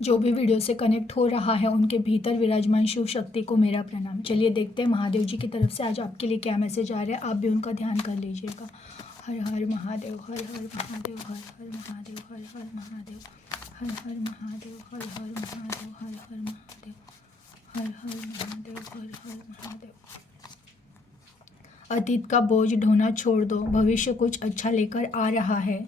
जो भी वीडियो से कनेक्ट हो रहा है उनके भीतर विराजमान शिव शक्ति को मेरा प्रणाम। चलिए देखते हैं महादेव जी की तरफ से आज आपके लिए क्या मैसेज आ रहा है। आप भी उनका ध्यान कर लीजिएगा। हर हर महादेव, हर हर महादेव, हर हर महादेव, हर हर महादेव, हर हर महादेव, हर हर महादेव, हर हर महादेव, हर हर महादेव, हर हर महादेव। अतीत का बोझ ढोना छोड़ दो, भविष्य कुछ अच्छा लेकर आ रहा है।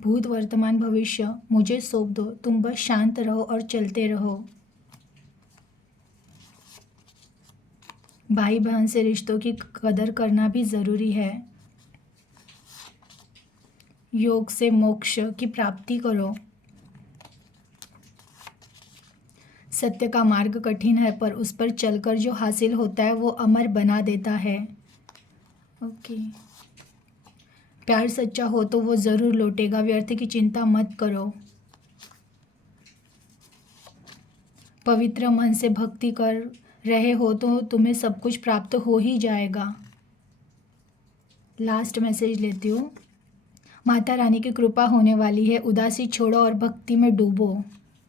भूत वर्तमान भविष्य मुझे सौंप दो, तुम बस शांत रहो और चलते रहो। भाई बहन से रिश्तों की कदर करना भी ज़रूरी है। योग से मोक्ष की प्राप्ति करो। सत्य का मार्ग कठिन है पर उस पर चलकर जो हासिल होता है वो अमर बना देता है। ओके। प्यार सच्चा हो तो वो ज़रूर लौटेगा, व्यर्थ की चिंता मत करो। पवित्र मन से भक्ति कर रहे हो तो तुम्हें सब कुछ प्राप्त हो ही जाएगा। लास्ट मैसेज लेती हूँ। माता रानी की कृपा होने वाली है, उदासी छोड़ो और भक्ति में डूबो।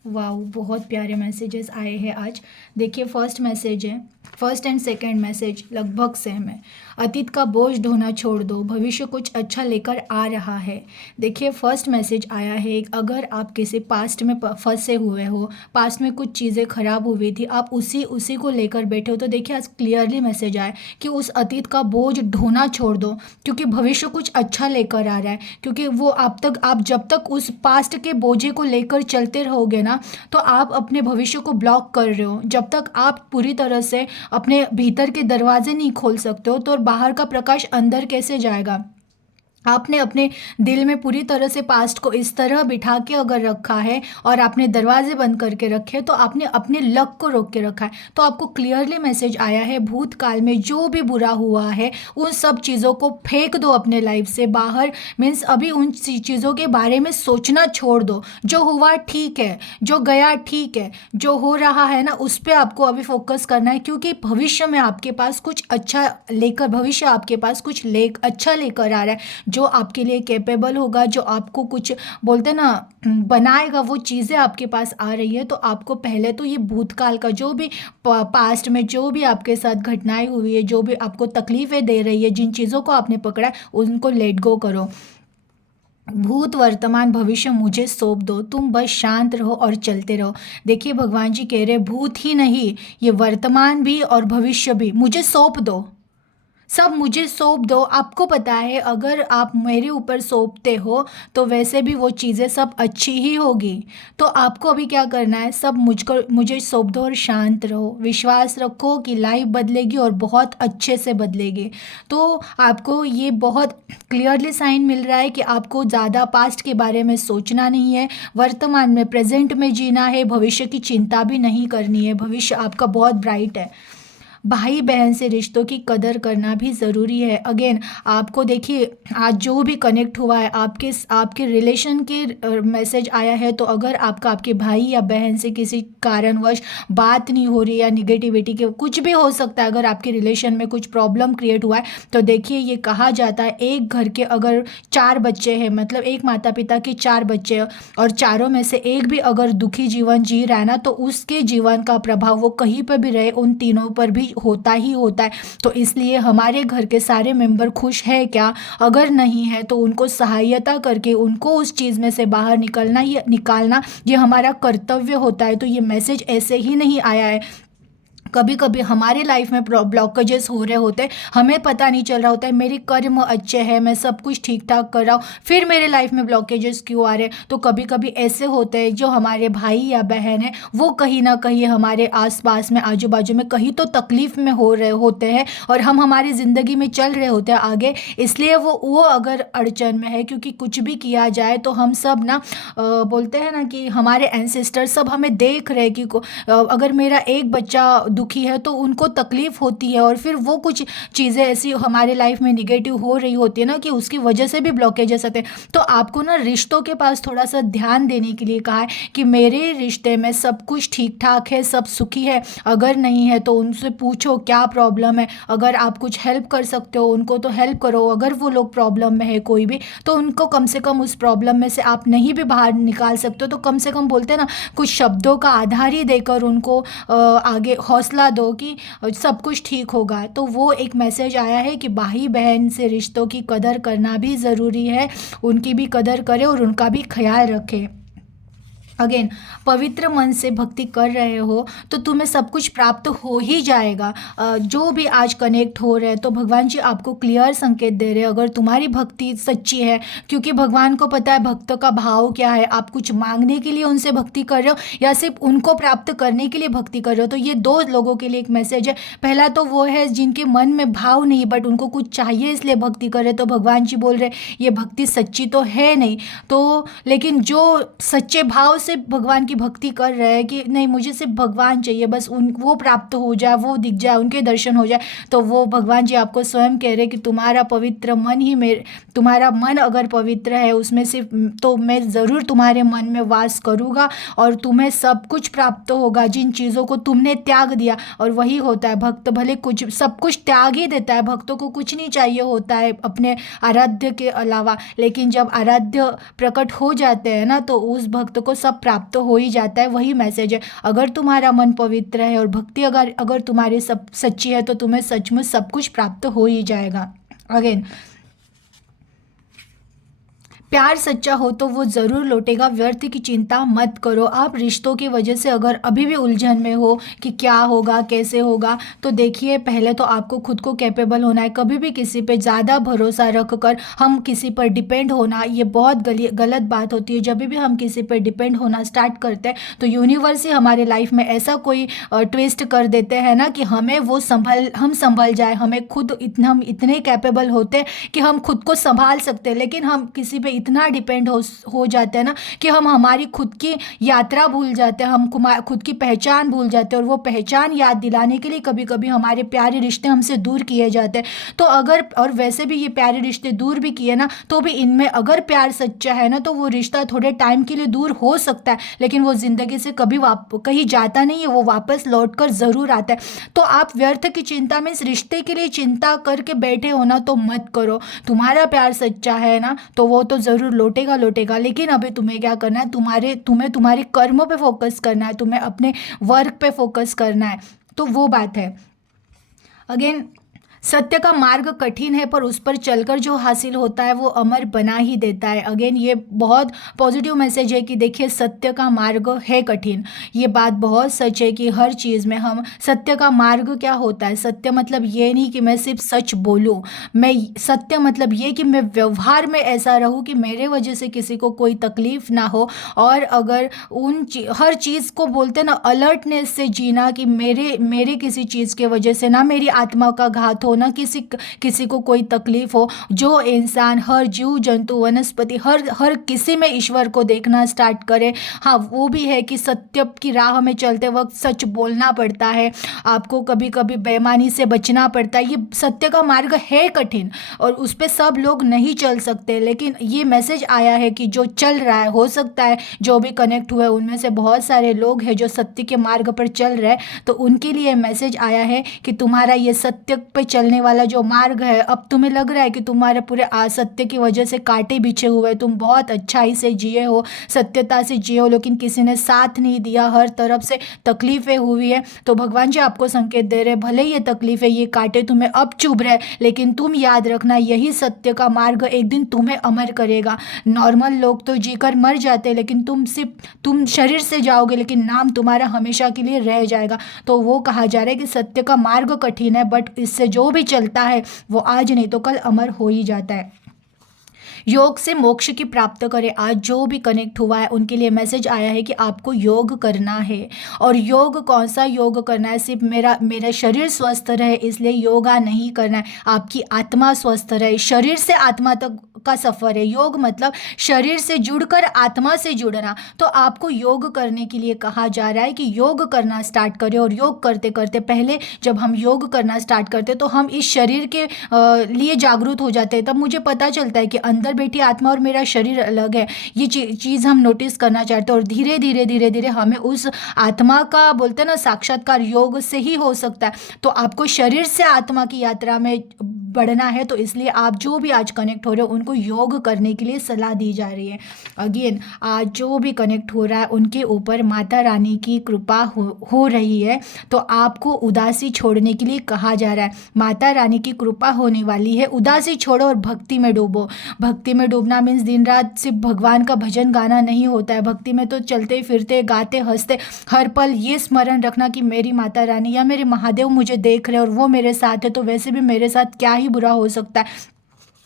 वाओ, बहुत प्यारे मैसेजेस आए हैं आज। देखिए फर्स्ट मैसेज है, फर्स्ट एंड सेकंड मैसेज लगभग सेम है। अतीत का बोझ ढोना छोड़ दो, भविष्य कुछ अच्छा लेकर आ रहा है। देखिए फर्स्ट मैसेज आया है, अगर आप किसी पास्ट में फंसे हुए हो, पास्ट में कुछ चीज़ें खराब हुई थी, आप उसी को लेकर बैठे हो, तो देखिए आज क्लियरली मैसेज आया कि उस अतीत का बोझ ढोना छोड़ दो, क्योंकि भविष्य कुछ अच्छा लेकर आ रहा है। क्योंकि वो आप जब तक उस पास्ट के बोझे को लेकर चलते रहोगे ना, तो आप अपने भविष्य को ब्लॉक कर रहे हो। जब तक आप पूरी तरह से अपने भीतर के दरवाजे नहीं खोल सकते हो तो बाहर का प्रकाश अंदर कैसे जाएगा। आपने अपने दिल में पूरी तरह से पास्ट को इस तरह बिठा के अगर रखा है और आपने दरवाजे बंद करके रखे तो आपने अपने लक को रोक के रखा है। तो आपको क्लियरली मैसेज आया है, भूतकाल में जो भी बुरा हुआ है उन सब चीज़ों को फेंक दो अपने लाइफ से बाहर। मीन्स अभी उन चीज़ों के बारे में सोचना छोड़ दो। जो हुआ ठीक है, जो गया ठीक है, जो हो रहा है ना उस पर आपको अभी फोकस करना है, क्योंकि भविष्य में आपके पास कुछ अच्छा लेकर, भविष्य आपके पास कुछ अच्छा लेकर आ रहा है, जो आपके लिए कैपेबल होगा, जो आपको कुछ बोलते ना बनाएगा, वो चीज़ें आपके पास आ रही है। तो आपको पहले तो ये भूतकाल का जो भी पास्ट में जो भी आपके साथ घटनाएं हुई है, जो भी आपको तकलीफ़ें दे रही है, जिन चीज़ों को आपने पकड़ा है उनको लेट गो करो। भूत वर्तमान भविष्य मुझे सौंप दो, तुम बस शांत रहो और चलते रहो। देखिए भगवान जी कह रहे भूत ही नहीं, ये वर्तमान भी और भविष्य भी मुझे सौंप दो, सब मुझे सौंप दो। आपको पता है अगर आप मेरे ऊपर सौंपते हो तो वैसे भी वो चीज़ें सब अच्छी ही होगी। तो आपको अभी क्या करना है, सब मुझे सौंप दो और शांत रहो। विश्वास रखो कि लाइफ बदलेगी और बहुत अच्छे से बदलेगी। तो आपको ये बहुत क्लियरली साइन मिल रहा है कि आपको ज़्यादा पास्ट के बारे में सोचना नहीं है, वर्तमान में प्रेजेंट में जीना है, भविष्य की चिंता भी नहीं करनी है। भविष्य आपका बहुत ब्राइट है। भाई बहन से रिश्तों की कदर करना भी ज़रूरी है। अगेन आपको देखिए आज जो भी कनेक्ट हुआ है आपके रिलेशन के मैसेज आया है। तो अगर आपके भाई या बहन से किसी कारणवश बात नहीं हो रही या निगेटिविटी के कुछ भी हो सकता है, अगर आपके रिलेशन में कुछ प्रॉब्लम क्रिएट हुआ है, तो देखिए ये कहा जाता है एक घर के अगर 4 बच्चे हैं, मतलब एक माता पिता के 4 बच्चे हैं और चारों में से एक भी अगर दुखी जीवन जी रहा है ना, तो उसके जीवन का प्रभाव वो कहीं पर भी रहे उन तीनों पर भी होता ही होता है। तो इसलिए हमारे घर के सारे मेंबर खुश है क्या, अगर नहीं है तो उनको सहायता करके उनको उस चीज़ में से बाहर निकालना ये हमारा कर्तव्य होता है। तो ये मैसेज ऐसे ही नहीं आया है। कभी कभी हमारे लाइफ में ब्लॉकेजेस हो रहे होते हैं, हमें पता नहीं चल रहा होता है मेरे कर्म अच्छे हैं, मैं सब कुछ ठीक ठाक कर रहा हूँ, फिर मेरे लाइफ में ब्लॉकेजेस क्यों आ रहे हैं। तो कभी कभी ऐसे होते हैं जो हमारे भाई या बहन है वो कहीं ना कहीं हमारे आसपास में आजू बाजू में कहीं तो तकलीफ में हो रहे होते हैं और हम हमारी ज़िंदगी में चल रहे होते हैं आगे, इसलिए वो अगर अड़चन में है। क्योंकि कुछ भी किया जाए तो हम सब ना बोलते हैं ना कि हमारे एंसेस्टर सब हमें देख रहे हैं कि अगर मेरा एक बच्चा दुखी है तो उनको तकलीफ़ होती है, और फिर वो कुछ चीज़ें ऐसी हमारे लाइफ में निगेटिव हो रही होती है ना कि उसकी वजह से भी ब्लॉकेजेस आते हैं। तो आपको ना रिश्तों के पास थोड़ा सा ध्यान देने के लिए कहा है कि मेरे रिश्ते में सब कुछ ठीक ठाक है, सब सुखी है। अगर नहीं है तो उनसे पूछो क्या प्रॉब्लम है, अगर आप कुछ हेल्प कर सकते हो उनको तो हेल्प करो, अगर वो लोग प्रॉब्लम में है कोई भी तो उनको कम से कम उस प्रॉब्लम में से आप नहीं भी बाहर निकाल सकते हो तो कम से कम बोलते हैं ना कुछ शब्दों का आधार ही देकर उनको आगे हौसला दो कि सब कुछ ठीक होगा। तो वो एक मैसेज आया है कि भाई बहन से रिश्तों की कदर करना भी ज़रूरी है, उनकी भी कदर करें और उनका भी ख्याल रखें। अगेन, पवित्र मन से भक्ति कर रहे हो तो तुम्हें सब कुछ प्राप्त हो ही जाएगा। जो भी आज कनेक्ट हो रहे हैं तो भगवान जी आपको क्लियर संकेत दे रहे हैं, अगर तुम्हारी भक्ति सच्ची है, क्योंकि भगवान को पता है भक्त का भाव क्या है, आप कुछ मांगने के लिए उनसे भक्ति कर रहे हो या सिर्फ उनको प्राप्त करने के लिए भक्ति कर रहे हो। तो ये दो लोगों के लिए एक मैसेज है। पहला तो वो है जिनके मन में भाव नहीं बट उनको कुछ चाहिए इसलिए भक्ति कर रहे, तो भगवान जी बोल रहे ये भक्ति सच्ची तो है नहीं। तो लेकिन जो सच्चे भाव से भगवान की भक्ति कर रहे हैं कि नहीं मुझे सिर्फ भगवान चाहिए, बस उन वो प्राप्त हो जाए, वो दिख जाए, उनके दर्शन हो जाए, तो वो भगवान जी आपको स्वयं कह रहे हैं कि तुम्हारा पवित्र मन ही मेरे, तुम्हारा मन अगर पवित्र है उसमें सिर्फ तो मैं ज़रूर तुम्हारे मन में वास करूँगा और तुम्हें सब कुछ प्राप्त होगा जिन चीज़ों को तुमने त्याग दिया। और वही होता है, भक्त भले कुछ सब कुछ त्याग ही देता है, भक्तों को कुछ नहीं चाहिए होता है अपने आराध्य के अलावा, लेकिन जब आराध्य प्रकट हो जाते हैं ना तो उस भक्त को सब प्राप्त हो ही जाता है। वही मैसेज है, अगर तुम्हारा मन पवित्र है और भक्ति अगर अगर तुम्हारी सब सच्ची है तो तुम्हें सचमुच सब कुछ प्राप्त हो ही जाएगा। अगेन, प्यार सच्चा हो तो वो ज़रूर लौटेगा, व्यर्थ की चिंता मत करो। आप रिश्तों की वजह से अगर अभी भी उलझन में हो कि क्या होगा कैसे होगा, तो देखिए पहले तो आपको खुद को कैपेबल होना है। कभी भी किसी पे ज़्यादा भरोसा रख कर हम किसी पर डिपेंड होना, ये बहुत गलत बात होती है। जब भी हम किसी पर डिपेंड होना स्टार्ट करते हैं तो यूनिवर्स ही हमारे लाइफ में ऐसा कोई ट्विस्ट कर देते हैं ना कि हमें वो हम संभल जाए, हमें खुद हम इतने कैपेबल होते हैं कि हम खुद को संभाल सकते हैं, लेकिन हम किसी पे इतना डिपेंड हो जाते हैं ना कि हम हमारी खुद की यात्रा भूल जाते हैं, हम खुद की पहचान भूल जाते हैं, और वो पहचान याद दिलाने के लिए कभी कभी हमारे प्यारे रिश्ते हमसे दूर किए जाते हैं। तो अगर, और वैसे भी ये प्यारे रिश्ते दूर भी किए ना तो भी इनमें अगर प्यार सच्चा है ना तो वो रिश्ता थोड़े टाइम के लिए दूर हो सकता है, लेकिन वो ज़िंदगी से कभी कहीं जाता नहीं है, वो वापस लौट कर ज़रूर आता है। तो आप व्यर्थ की चिंता में इस रिश्ते के लिए चिंता करके बैठे हो ना तो मत करो। तुम्हारा प्यार सच्चा है ना तो वो तो ज़रूर लौटेगा, लेकिन अभी तुम्हें क्या करना है, तुम्हें तुम्हारे कर्मों पे फोकस करना है, तुम्हें अपने वर्क पे फोकस करना है। तो वो बात है। अगेन, सत्य का मार्ग कठिन है पर उस पर चलकर जो हासिल होता है वो अमर बना ही देता है। अगेन, ये बहुत पॉजिटिव मैसेज है कि देखिए सत्य का मार्ग है कठिन, ये बात बहुत सच है कि हर चीज़ में हम सत्य का मार्ग क्या होता है, सत्य मतलब ये नहीं कि मैं सिर्फ सच बोलूँ, मैं सत्य मतलब ये कि मैं व्यवहार में ऐसा रहूँ कि मेरे वजह से किसी को कोई तकलीफ ना हो। और अगर हर चीज़ को बोलते ना अलर्टनेस से जीना कि मेरे किसी चीज़ के वजह से ना मेरी आत्मा का घात हो, ना किसी को कोई तकलीफ हो। जो इंसान, हर जीव जंतु वनस्पति हर किसी में ईश्वर को देखना स्टार्ट करे। हाँ, वो भी है कि सत्य की राह में चलते वक्त सच बोलना पड़ता है, आपको कभी कभी बेईमानी से बचना पड़ता है। ये सत्य का मार्ग है कठिन और उस पर सब लोग नहीं चल सकते, लेकिन ये मैसेज आया है कि जो चल रहा है, हो सकता है जो भी कनेक्ट हुए उनमें से बहुत सारे लोग हैं जो सत्य के मार्ग पर चल रहे हैं, तो उनके लिए मैसेज आया है कि तुम्हारा ये सत्य पे चलने वाला जो मार्ग है, अब तुम्हें लग रहा है कि तुम्हारे पूरे असत्य की वजह से कांटे बिछे हुए, तुम बहुत अच्छाई से जिए हो, सत्यता से जिए हो, लेकिन किसी ने साथ नहीं दिया, हर तरफ से तकलीफें हुई है। तो भगवान जी आपको संकेत दे रहे हैं, भले ये तकलीफें, ये कांटे तुम्हें अब चुभ रहे, लेकिन तुम याद रखना यही सत्य का मार्ग एक दिन तुम्हें अमर करेगा। नॉर्मल लोग तो जीकर मर जाते हैं, लेकिन तुम शरीर से जाओगे लेकिन नाम तुम्हारा हमेशा के लिए रह जाएगा। तो वो कहा जा रहा है कि सत्य का मार्ग कठिन है बट इससे जो भी चलता है वो आज नहीं तो कल अमर हो ही जाता है। योग से मोक्ष की प्राप्त करें। आज जो भी कनेक्ट हुआ है उनके लिए मैसेज आया है कि आपको योग करना है। और योग कौन सा योग करना है? सिर्फ मेरा शरीर स्वस्थ रहे इसलिए योगा नहीं करना है, आपकी आत्मा स्वस्थ रहे। शरीर से आत्मा तक का सफ़र है योग, मतलब शरीर से जुड़कर आत्मा से जुड़ना। तो आपको योग करने के लिए कहा जा रहा है कि योग करना स्टार्ट करें। और योग करते करते पहले जब हम योग करना स्टार्ट करते तो हम इस शरीर के लिए जागरूक हो जाते हैं। तब मुझे पता चलता है कि अंदर बैठी आत्मा और मेरा शरीर अलग है। ये चीज़ हम नोटिस करना चाहते हैं। और धीरे धीरे धीरे धीरे हमें उस आत्मा का बोलते हैं ना साक्षात्कार योग से ही हो सकता है। तो आपको शरीर से आत्मा की यात्रा में बढ़ना है। तो इसलिए आप जो भी आज कनेक्ट हो रहे हो उनको योग करने के लिए सलाह दी जा रही है। अगेन आज जो भी कनेक्ट हो रहा है उनके ऊपर माता रानी की कृपा हो रही है। तो आपको उदासी छोड़ने के लिए कहा जा रहा है। माता रानी की कृपा होने वाली है। उदासी छोड़ो और भक्ति में डूबो। भक्ति में डूबना मीन्स दिन रात सिर्फ भगवान का भजन गाना नहीं होता है। भक्ति में तो चलते फिरते गाते हंसते हर पल ये स्मरण रखना कि मेरी माता रानी या मेरे महादेव मुझे देख रहे हैं और वो मेरे साथ है, तो वैसे भी मेरे साथ क्या ही बुरा हो सकता है।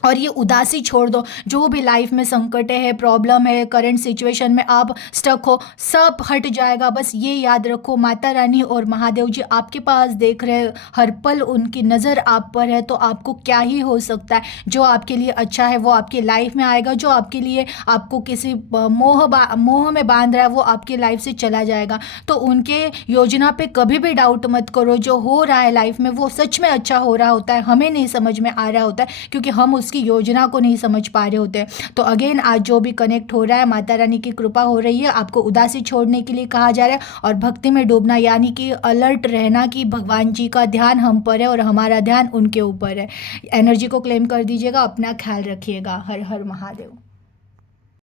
और ये उदासी छोड़ दो। जो भी लाइफ में संकट है, प्रॉब्लम है, करंट सिचुएशन में आप स्टक हो, सब हट जाएगा। बस ये याद रखो माता रानी और महादेव जी आपके पास देख रहे हैं, हर पल उनकी नज़र आप पर है। तो आपको क्या ही हो सकता है। जो आपके लिए अच्छा है वो आपकी लाइफ में आएगा। जो आपके लिए आपको किसी मोह में बांध रहा है वो आपकी लाइफ से चला जाएगा। तो उनके योजना पे कभी भी डाउट मत करो। जो हो रहा है लाइफ में वो सच में अच्छा हो रहा होता है, हमें नहीं समझ में आ रहा होता है क्योंकि हम उसकी योजना को नहीं समझ पा रहे होते हैं। तो अगेन आज जो भी कनेक्ट हो रहा है माता रानी की कृपा हो रही है। आपको उदासी छोड़ने के लिए कहा जा रहा है और भक्ति में डूबना यानी कि अलर्ट रहना कि भगवान जी का ध्यान हम पर है और हमारा ध्यान उनके ऊपर है। एनर्जी को क्लेम कर दीजिएगा। अपना ख्याल रखिएगा। हर हर महादेव।